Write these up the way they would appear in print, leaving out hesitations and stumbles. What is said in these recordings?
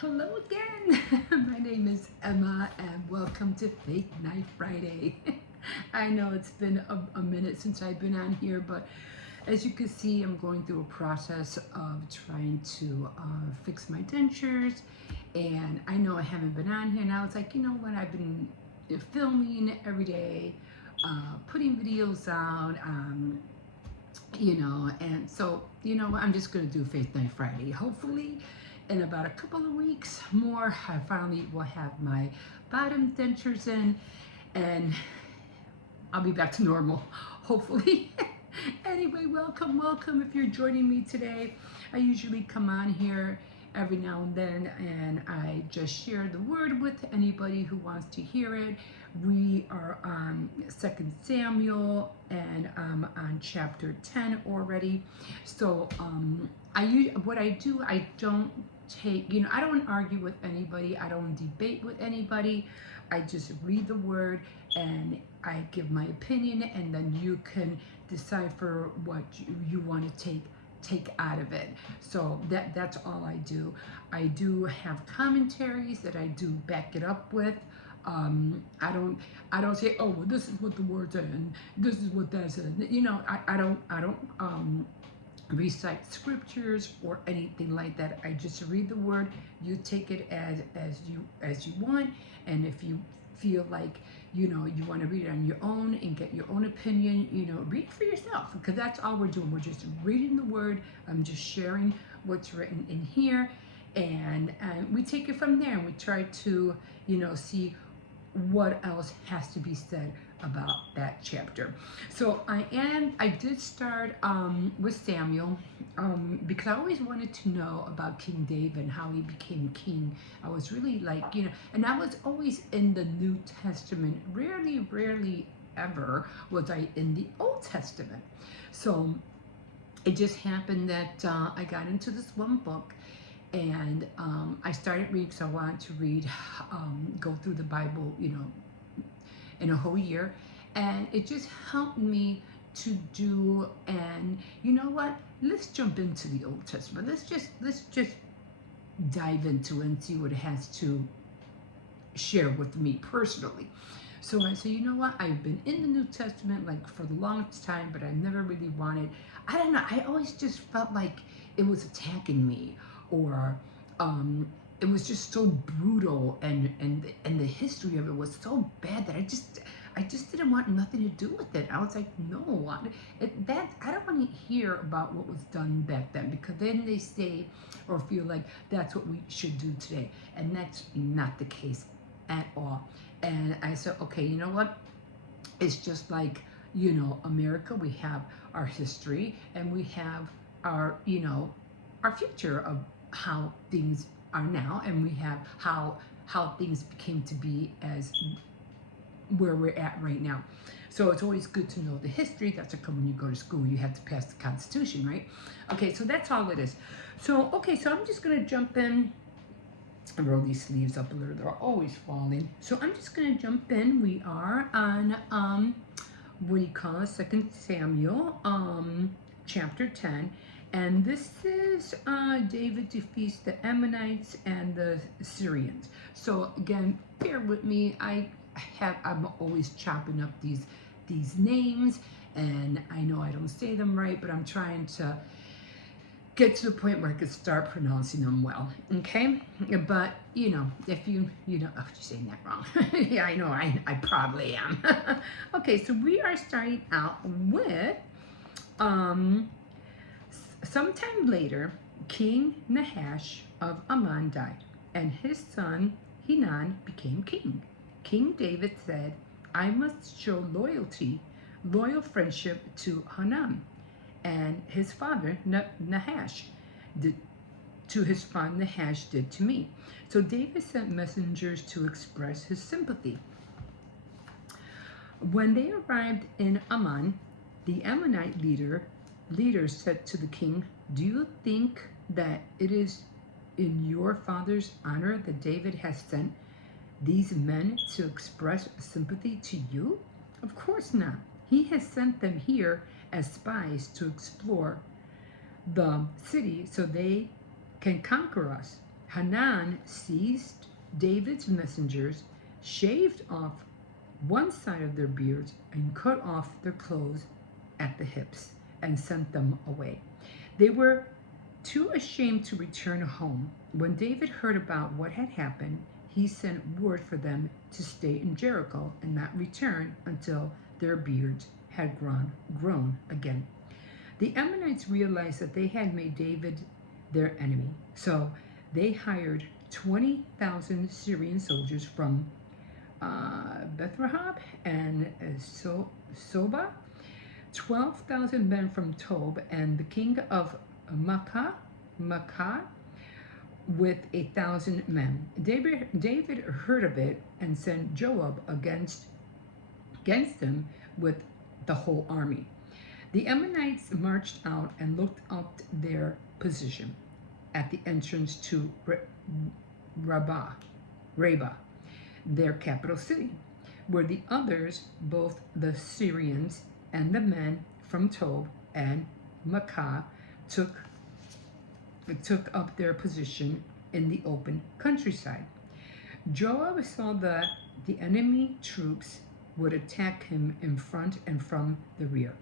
Hello again. My name is Emma, and welcome to Faith Night Friday. I know it's been a minute since I've been on here, but as you can see, I'm going through a process of trying to fix my dentures, and I know I haven't been on here. Now it's like, you know what, I've been filming every day, putting videos out, and so, I'm just going to do Faith Night Friday. Hopefully, in about a couple of weeks more, I finally will have my bottom dentures in, and I'll be back to normal, hopefully. Anyway, welcome if you're joining me today. I usually come on here every now and then, and I just share the word with anybody who wants to hear it. We are on 2 Samuel, and I'm on chapter 10 already. So what I do, I don't take, I don't argue with anybody. I don't debate with anybody. I just read the word and I give my opinion, and then you can decipher what you want to take out of it. So that's all I do. I do have commentaries that I do back it up with. I don't say, oh well, this is what the word said and this is what that said. I don't recite scriptures or anything like that. I just read the word. You take it as you want, and if you feel like you want to read it on your own and get your own opinion, read it for yourself, because that's all we're doing. We're just reading the word. I'm just sharing what's written in here, and we take it from there, and we try to see what else has to be said about that chapter. So I did start with Samuel, because I always wanted to know about King David and how he became king. I was really like, and I was always in the New Testament. Rarely ever was I in the Old Testament. So it just happened that I got into this one book, and I started reading because I wanted to read, go through the Bible, in a whole year, and it just helped me to do. And you know what? Let's jump into the Old Testament. Let's just dive into it and see what it has to share with me personally. So I say, you know what? I've been in the New Testament like for the longest time, but I never really wanted. I don't know. I always just felt like it was attacking me, or it was just so brutal, and the history of it was so bad that I just didn't want nothing to do with it. I was like, no, I don't want to hear about what was done back then, because then they say or feel like that's what we should do today, and that's not the case at all. And I said, okay, you know what? It's just like, America. We have our history, and we have our, our future of how things are now, and we have how things became to be as where we're at right now. So it's always good to know the history. That's how come when you go to school, you have to pass the Constitution, right? Okay, so that's all it is. So, okay, so I'm just going to jump in. I roll these sleeves up a little. They're always falling. So I'm just going to jump in. We are on, what do you call it? 2 Samuel, chapter 10. And this is David defeats the Ammonites and the Syrians. So again, bear with me. I'm always chopping up these names, and I know I don't say them right, but I'm trying to get to the point where I could start pronouncing them well. Okay, but if you oh, you're saying that wrong. Yeah, I know. I probably am. Okay, so we are starting out with sometime later, King Nahash of Ammon died, and his son Hinan became king. King David said, I must show loyal friendship to Hanun, and his father Nahash did to his father Nahash did to me. So David sent messengers to express his sympathy. When they arrived in Ammon, the Ammonite leaders said to the king, do you think that it is in your father's honor that David has sent these men to express sympathy to you? Of course not. He has sent them here as spies to explore the city so they can conquer us. Hanan seized David's messengers, shaved off one side of their beards, and cut off their clothes at the hips, and sent them away. They were too ashamed to return home. When David heard about what had happened, he sent word for them to stay in Jericho and not return until their beards had grown again. The Ammonites realized that they had made David their enemy, so they hired 20,000 Syrian soldiers from Bethrahab and Soba, 12,000 men from Tob, and the king of Makkah with 1,000 men. David heard of it and sent Joab against them with the whole army. The Ammonites marched out and looked up their position at the entrance to Rabbah, their capital city, where the others, both the Syrians and the men from Tob and Makkah, took up their position in the open countryside. Joab saw that the enemy troops would attack him in front and from the rear.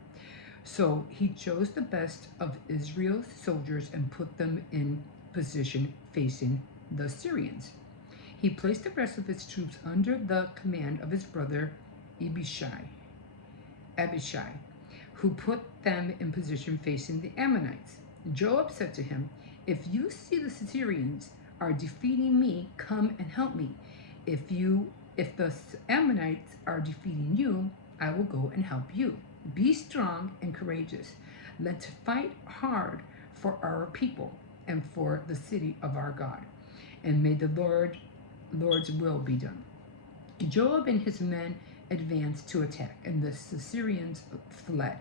So he chose the best of Israel's soldiers and put them in position facing the Syrians. He placed the rest of his troops under the command of his brother Abishai, who put them in position facing the Ammonites. Joab said to him, "If you see the Syrians are defeating me, come and help me. If the Ammonites are defeating you, I will go and help you. Be strong and courageous. Let's fight hard for our people and for the city of our God, and may the Lord's will be done." Joab and his men advanced to attack, and the Syrians fled.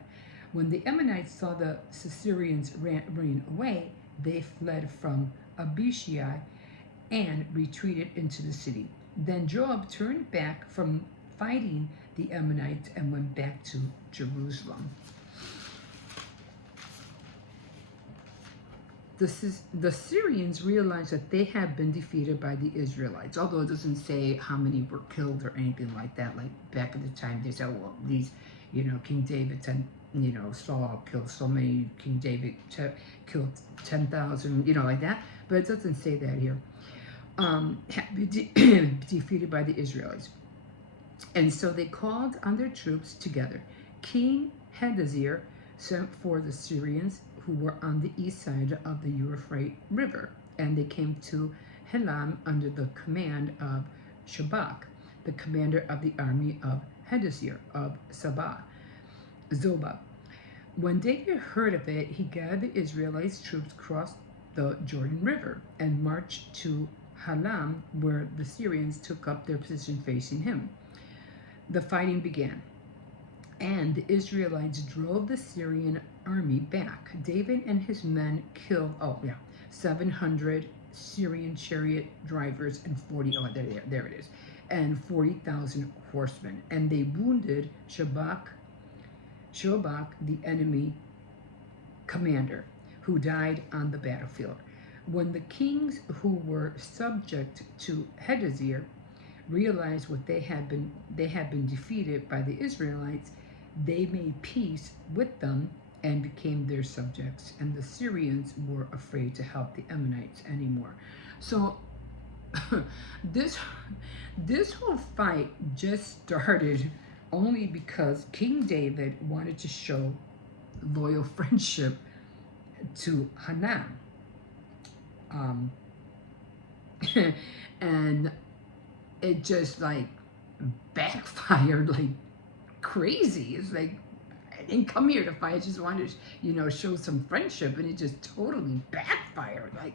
When the Ammonites saw the Syrians running away, they fled from Abishai and retreated into the city. Then Joab turned back from fighting the Ammonites and went back to Jerusalem. The Syrians realized that they had been defeated by the Israelites, although it doesn't say how many were killed or anything like that. Like back at the time, they said, well, these, King David, Saul killed so many, King David killed 10,000, like that. But it doesn't say that here. Defeated by the Israelites. And so they called on their troops together. King Hadazer sent for the Syrians who were on the east side of the Euphrates River, and they came to Helam under the command of Shobach, the commander of the army of Hadazer of Zobah. When David heard of it, he gathered the Israelites' troops across the Jordan River and marched to Helam, where the Syrians took up their position facing him. The fighting began, and the Israelites drove the Syrian army back. David and his men killed 700 Syrian chariot drivers and 40,000 horsemen, and they wounded Shobach, the enemy commander, who died on the battlefield. When the kings who were subject to Hadazer realized what they had been defeated by the Israelites, they made peace with them and became their subjects, and the Syrians were afraid to help the Ammonites anymore. So this whole fight just started only because King David wanted to show loyal friendship to Hanan. And it just backfired like crazy. It's like, I didn't come here to fight, I just wanted to show some friendship, and it just totally backfired. Like,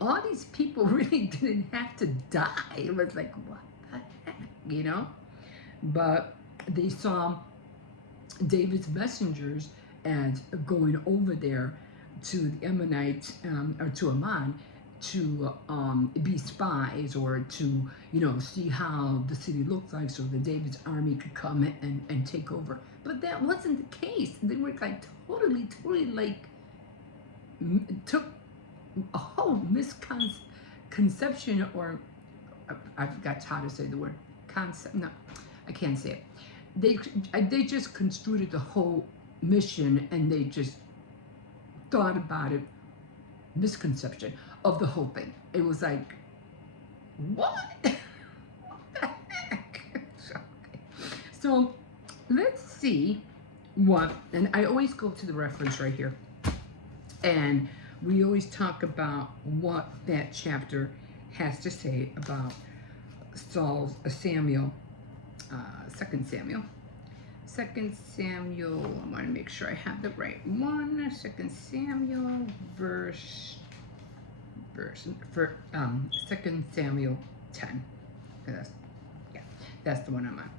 all these people really didn't have to die. It was like, what the heck, But they saw David's messengers as going over there to the Ammonites, or to Ammon, to be spies, or to see how the city looked like, so that David's army could come and take over. But that wasn't the case. They were totally took a whole misconception conception, or I forgot how to say the word concept. No, I can't say it. They just construed the whole mission, and they just thought about it, misconception of the whole thing. It was like, what? What the heck? So let's see what, and I always go to the reference right here, and we always talk about what that chapter has to say about Samuel, 2 Samuel. 2 Samuel, I want to make sure I have the right one. 2 Samuel, for 2 Samuel 10. That's the one I'm on.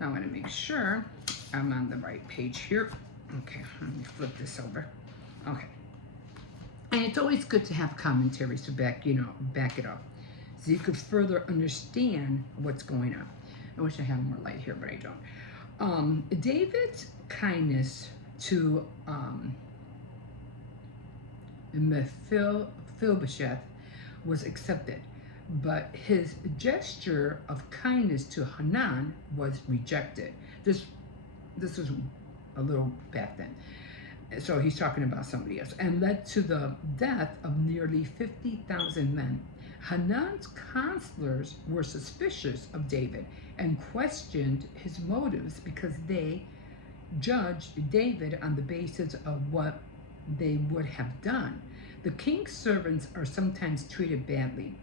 I want to make sure I'm on the right page here. Okay, let me flip this over. Okay. And it's always good to have commentaries to back it up, so you could further understand what's going on. I wish I had more light here, but I don't. David's kindness to Mephibosheth was accepted, but his gesture of kindness to Hanan was rejected. This was a little back then. So he's talking about somebody else, and led to the death of nearly 50,000 men. Hanan's counselors were suspicious of David and questioned his motives because they judged David on the basis of what they would have done. The king's servants are sometimes treated badly,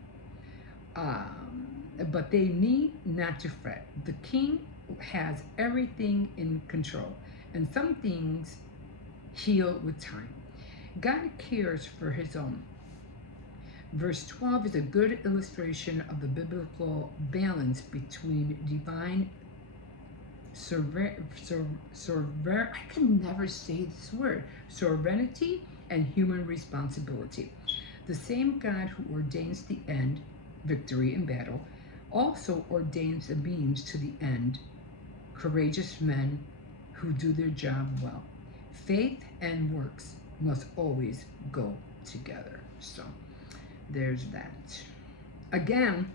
but they need not to fret. The king has everything in control, and some things heal with time. God cares for his own. Verse 12 is a good illustration of the biblical balance between divine I can never say this word, sovereignty and human responsibility. The same God who ordains the end, victory in battle, also ordains the means to the end, courageous men who do their job well. Faith and works must always go together. So there's that. Again,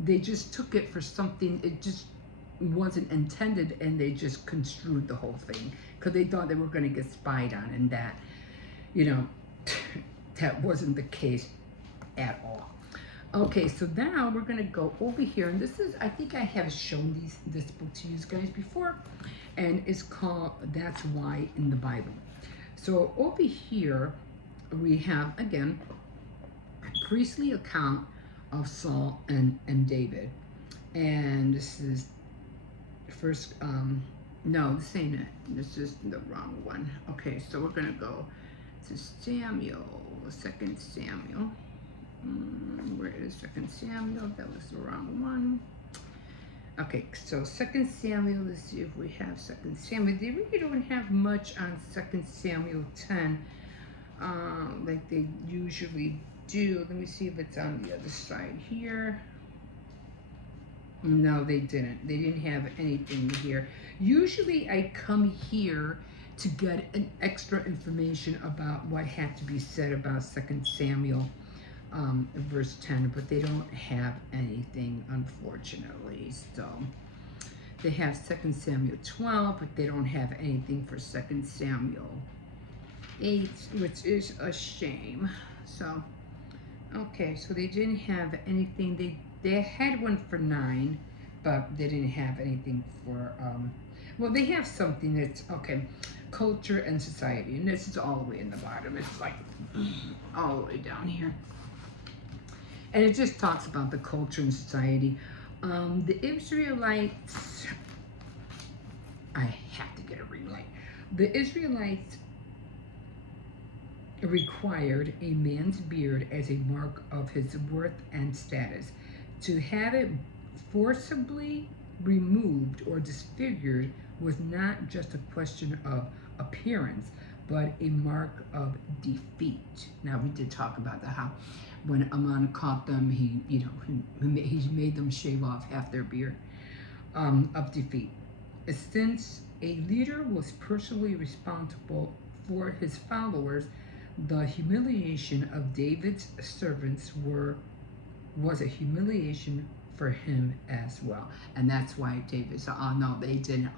they just took it for something, it just wasn't intended, and they just construed the whole thing because they thought they were going to get spied on, and that, that wasn't the case at all. Okay, so now we're going to go over here, and this is, I think I have shown this book to you guys before, and it's called That's Why in the Bible. So over here we have, again, a priestly account of Saul and David, and this is first, no, this ain't it, this is the wrong one. Okay, so we're going to go to Samuel, 2 Samuel. Where is 2 Samuel? That was the wrong one. Okay, so 2 Samuel, let's see if we have 2 Samuel. They really don't have much on 2 Samuel 10, like they usually do. Let me see if it's on the other side here. No, they didn't. They didn't have anything here. Usually I come here to get an extra information about what had to be said about 2 Samuel verse 10, but they don't have anything, unfortunately. So they have 2 Samuel 12, but they don't have anything for 2 Samuel 8, which is a shame. So okay, so they didn't have anything. They had one for 9, but they didn't have anything for well, they have something that's okay, culture and society, and this is all the way in the bottom. It's like all the way down here. And it just talks about the culture and society. The Israelites, I have to get a ring light. The Israelites required a man's beard as a mark of his worth and status. To have it forcibly removed or disfigured was not just a question of appearance, but a mark of defeat. Now, we did talk about that, how when Aman caught them, he made them shave off half their beard, of defeat. Since a leader was personally responsible for his followers, the humiliation of David's servants were was a humiliation for him as well. And that's why David said, oh no, they didn't,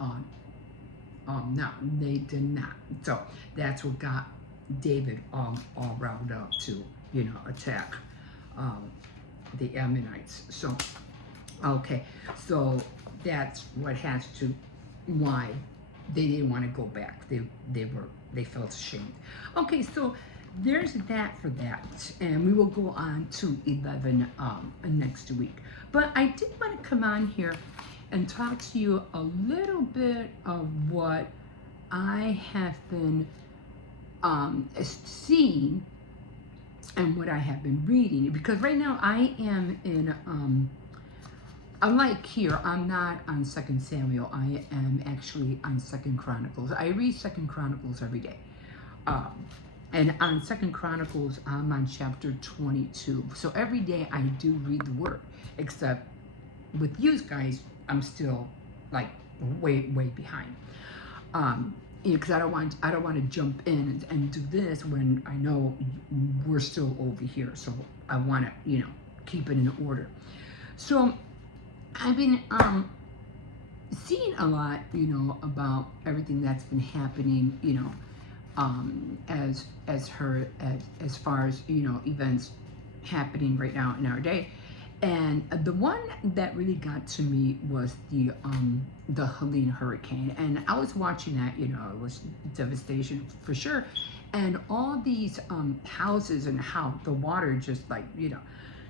no, they did not. So that's what got David all riled up to, attack the Ammonites. So, okay, so that's what has to, why they didn't want to go back. They felt ashamed. Okay, so there's that for that, and we will go on to 11 next week. But I did want to come on here and talk to you a little bit of what I have been seeing and what I have been reading, because right now I am in unlike here, I'm not on 2 Samuel. I am actually on 2 Chronicles. I read 2 Chronicles every day. And on 2 Chronicles, I'm on chapter 22. So every day I do read the word, except with you guys, I'm still like way behind. Because I don't want to jump in and do this when I know we're still over here. So I want to, keep it in order. So I've been seeing a lot, about everything that's been happening, as far as events happening right now in our day. And the one that really got to me was the Helene hurricane. And I was watching that, it was devastation for sure. And all these houses, and how the water just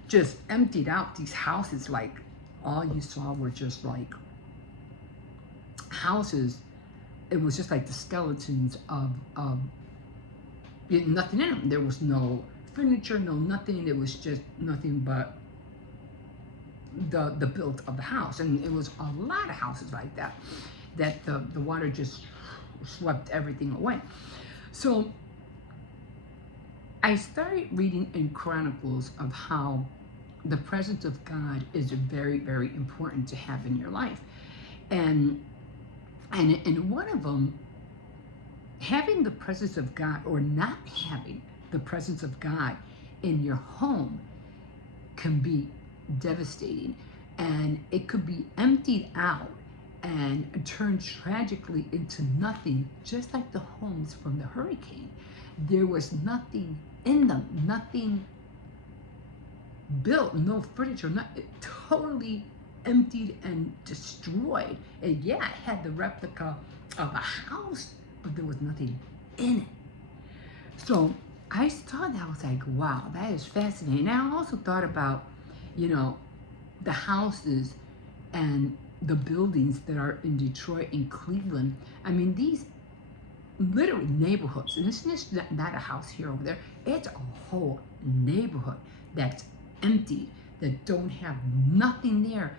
just emptied out these houses. Like all you saw were just like houses. It was just like the skeletons of nothing in them. There was no furniture, no nothing. It was just nothing but the build of the house. And it was a lot of houses like that the water just swept everything away. So I started reading in Chronicles of how the presence of God is very, very important to have in your life. And in one of them, having the presence of God or not having the presence of God in your home can be devastating, and it could be emptied out and turned tragically into nothing, just like the homes from the hurricane. There was nothing in them, nothing built, no furniture, totally emptied and destroyed. And yeah, it had the replica of a house, but there was nothing in it. So I saw that, I was like, wow, that is fascinating. And I also thought about, the houses and the buildings that are in Detroit and Cleveland. I mean, these literally neighborhoods, and it's just not a house here over there. It's a whole neighborhood that's empty, that don't have nothing there.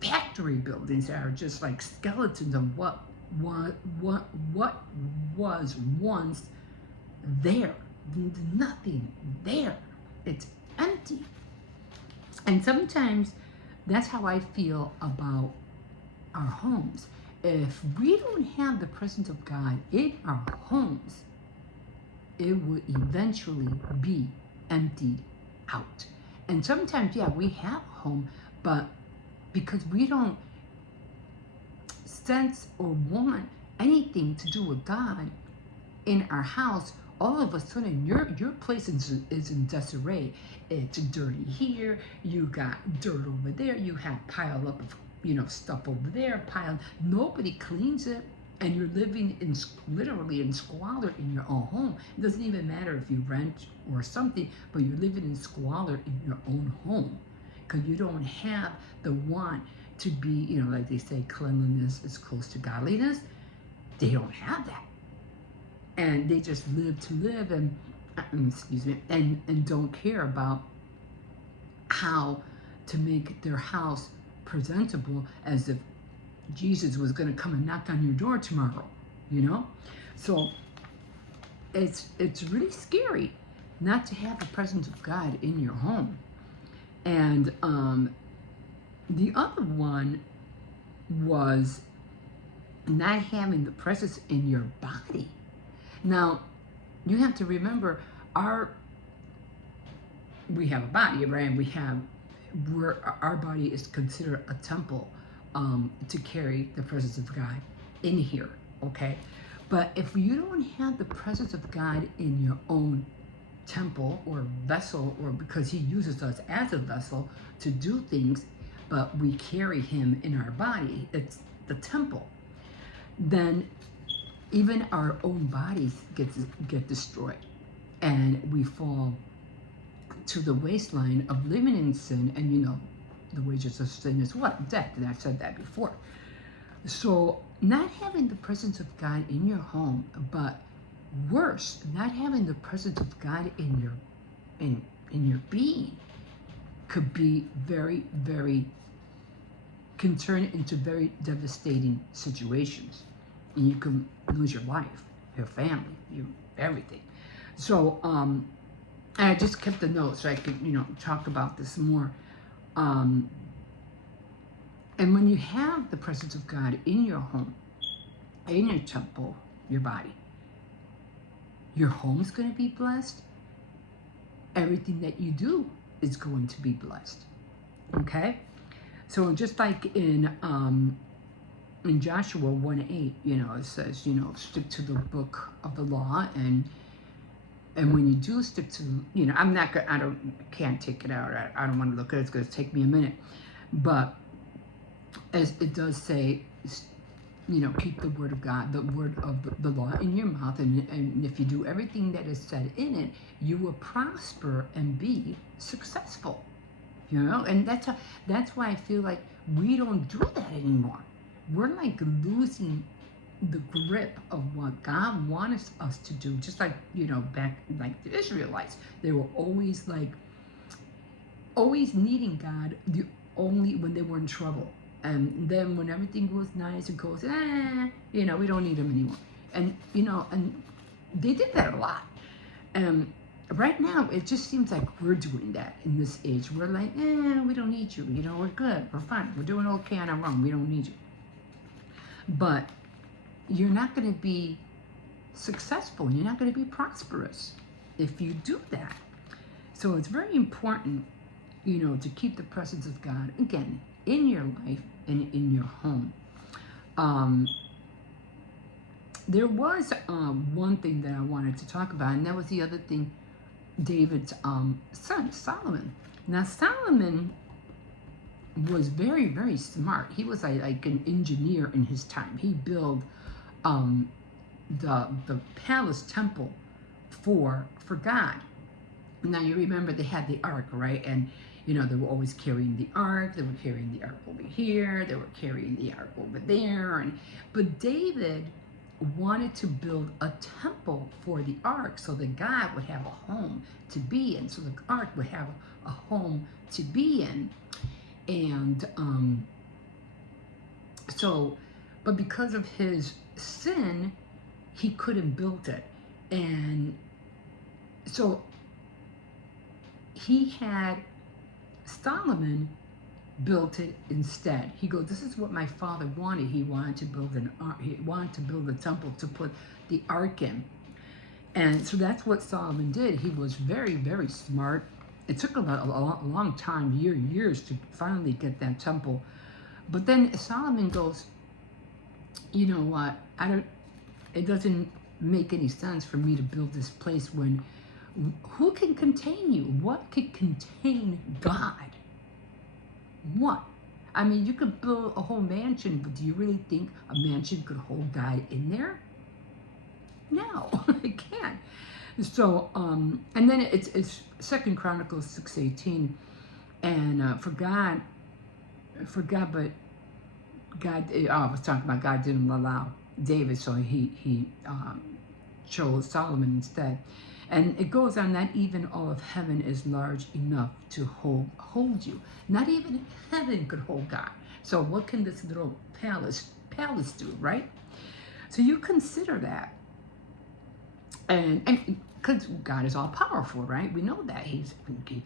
Factory buildings that are just like skeletons of what was once there. Nothing there. It's empty. And sometimes that's how I feel about our homes. If we don't have the presence of God in our homes, it will eventually be emptied out. And sometimes, yeah, we have a home, but because we don't sense or want anything to do with God in our house, all of a sudden your place is in disarray. It's dirty here, you got dirt over there, you have piled up of stuff over there, nobody cleans it, and you're living literally in squalor in your own home. It doesn't even matter if you rent or something, but you're living in squalor in your own home because you don't have the want to be, like they say, cleanliness is close to godliness. They don't have that. And they just live to live and don't care about how to make their house presentable, as if Jesus was going to come and knock on your door tomorrow, So it's really scary not to have the presence of God in your home. And the other one was not having the presence in your body. Now, you have to remember, our we have a body, right? And we're, our body is considered a temple, to carry the presence of God in here, okay? But if you don't have the presence of God in your own temple or vessel, or because he uses us as a vessel to do things, but we carry him in our body, it's the temple, then even our own bodies get destroyed, and we fall to the waistline of living in sin. And the wages of sin is what? Death. And I've said that before. So not having the presence of God in your home, but worse, not having the presence of God in your being, could be very, very, can turn into very devastating situations. And you can lose your life, your family, everything. So and I just kept the notes so I could, talk about this more. And when you have the presence of God in your home, in your temple, your body, your home is going to be blessed. Everything that you do is going to be blessed. Okay? So just like in Joshua 1:8, it says, stick to the book of the law, and when you do stick to, can't take it out. I don't want to look at it. It's going to take me a minute. But as it does say, keep the word of God, the word of the law in your mouth. And if you do everything that is said in it, you will prosper and be successful. And that's why I feel like we don't do that anymore. We're like losing the grip of what God wants us to do. Just like, back like the Israelites, they were always needing God only when they were in trouble. And then when everything was nice and goes, we don't need him anymore. And, and they did that a lot. Right now, it just seems like we're doing that in this age. We're like, we don't need you. We're good. We're fine. We're doing okay on our own. We don't need you. But you're not going to be successful. You're not going to be prosperous if you do that. So it's very important, to keep the presence of God, again, in your life and in your home. There was one thing that I wanted to talk about, and that was the other thing, David's son, Solomon. Now, Solomon was very, very smart. He was like an engineer in his time. He built the palace temple for God. Now, you remember they had the ark, right? And they were always carrying the ark. They were carrying the ark over here. They were carrying the ark over there. But David wanted to build a temple for the ark so that God would have a home to be in, so the ark would have a home to be in. And but because of his sin, he couldn't build it. And so he had Solomon built it instead. He goes, this is what my father wanted. He wanted to build a temple to put the ark in. And so that's what Solomon did. He was very, very smart. It took him a long time, years to finally get that temple. But then Solomon goes, you know what? It doesn't make any sense for me to build this place when who can contain you? What could contain God? What? I mean, you could build a whole mansion, but do you really think a mansion could hold God in there? No, it can't. So, and then it's 2 Chronicles 6:18, and but God, I was talking about God didn't allow David, so he chose Solomon instead. And it goes on, not even all of heaven is large enough to hold you. Not even heaven could hold God. So what can this little palace do, right? So you consider that. And because God is all powerful, right? We know that he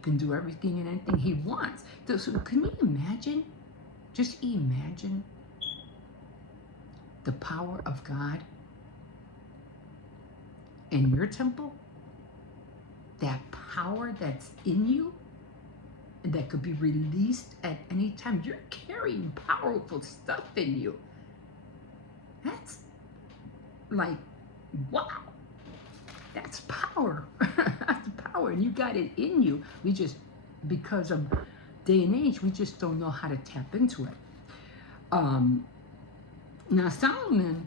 can do everything and anything he wants. So can you imagine? Just imagine the power of God in your temple. that power that's in you and that could be released at any time. You're carrying powerful stuff in you. That's like, wow. That's power. That's power. And you got it in you. We just, because of day and age, we just don't know how to tap into it. Now, Solomon,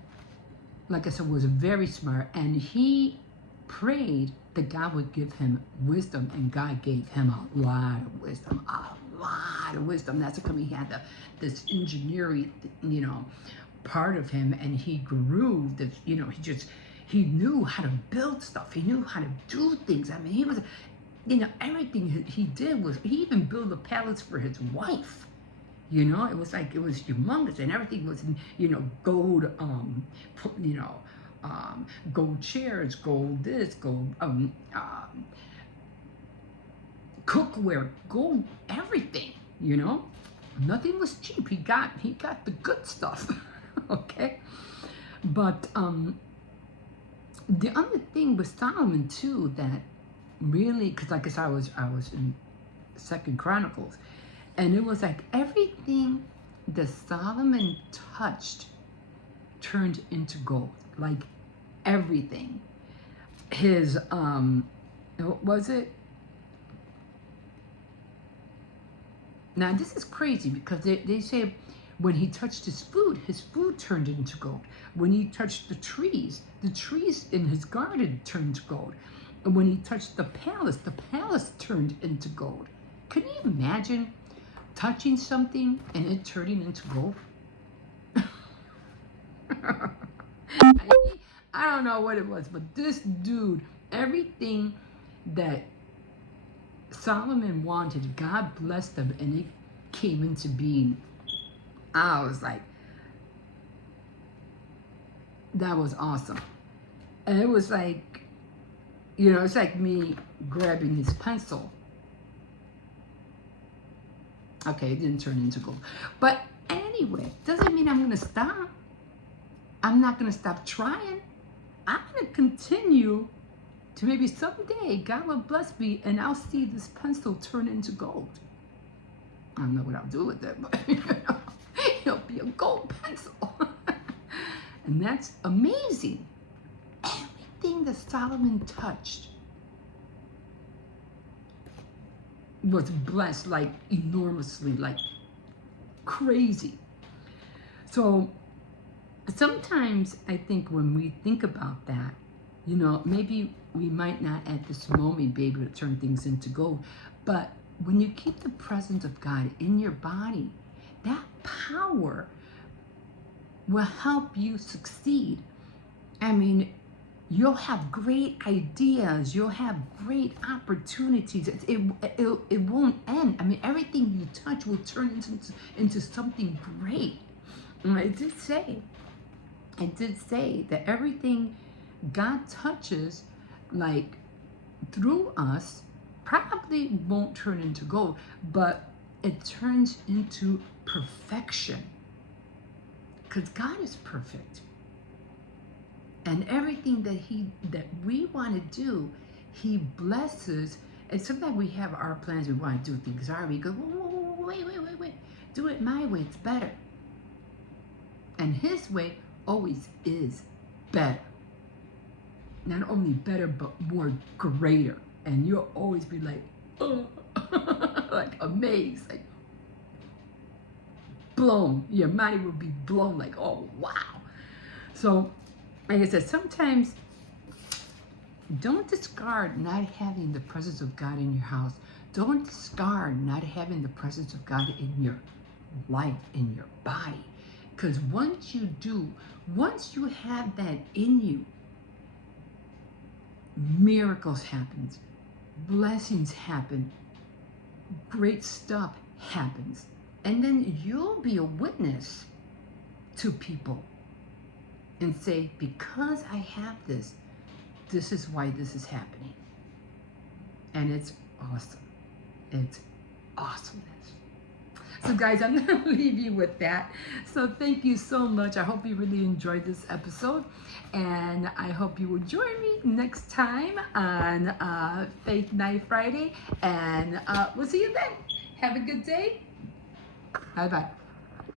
like I said, was very smart, and he prayed that God would give him wisdom, and God gave him a lot of wisdom, a lot of wisdom. That's because he had this engineering, part of him, and he grew. He knew how to build stuff. He knew how to do things. I mean, he was, everything he did was, he even built a palace for his wife. It was like, it was humongous, and everything was, gold, gold chairs, gold this, gold, cookware, gold, everything, Nothing was cheap. He got the good stuff, okay? But the other thing with Solomon too that really, because like I said, I was in Second Chronicles, and it was like everything that Solomon touched turned into gold, like everything. His what was it? Now this is crazy because they say when he touched his food turned into gold. When he touched the trees in his garden turned to gold. And when he touched the palace turned into gold. Can you imagine touching something and it turning into gold? I don't know what it was, but this dude, everything that Solomon wanted, God blessed him, and it came into being. I was like, that was awesome. And it was like, it's like me grabbing this pencil. Okay, it didn't turn into gold. But anyway, doesn't mean I'm going to stop. I'm not going to stop trying. I'm going to continue to maybe someday God will bless me and I'll see this pencil turn into gold. I don't know what I'll do with it, but it'll be a gold pencil. And that's amazing. Everything that Solomon touched was blessed like enormously, like crazy. So sometimes I think when we think about that, maybe we might not at this moment be able to turn things into gold, but when you keep the presence of God in your body, that power will help you succeed. I mean, you'll have great ideas. You'll have great opportunities. It won't end. I mean, everything you touch will turn into something great. And it did say that everything God touches, like through us, probably won't turn into gold, but it turns into perfection. Because God is perfect. And everything that we want to do, He blesses. And sometimes we have our plans, we want to do things our way. We go, whoa, wait. Do it my way, it's better. And His way always is better. Not only better, but more greater. And you'll always be like, oh, like amazed, like blown. Your mind will be blown, like, oh, wow. So, like I said, sometimes don't discard not having the presence of God in your house. Don't discard not having the presence of God in your life, in your body. Because once you do, once you have that in you, miracles happen, blessings happen, great stuff happens. And then you'll be a witness to people and say, because I have this, this is why this is happening. And it's awesome. It's awesomeness. So guys, I'm going to leave you with that. So thank you so much. I hope you really enjoyed this episode. And I hope you will join me next time on Faith Night Friday. And we'll see you then. Have a good day. Bye-bye.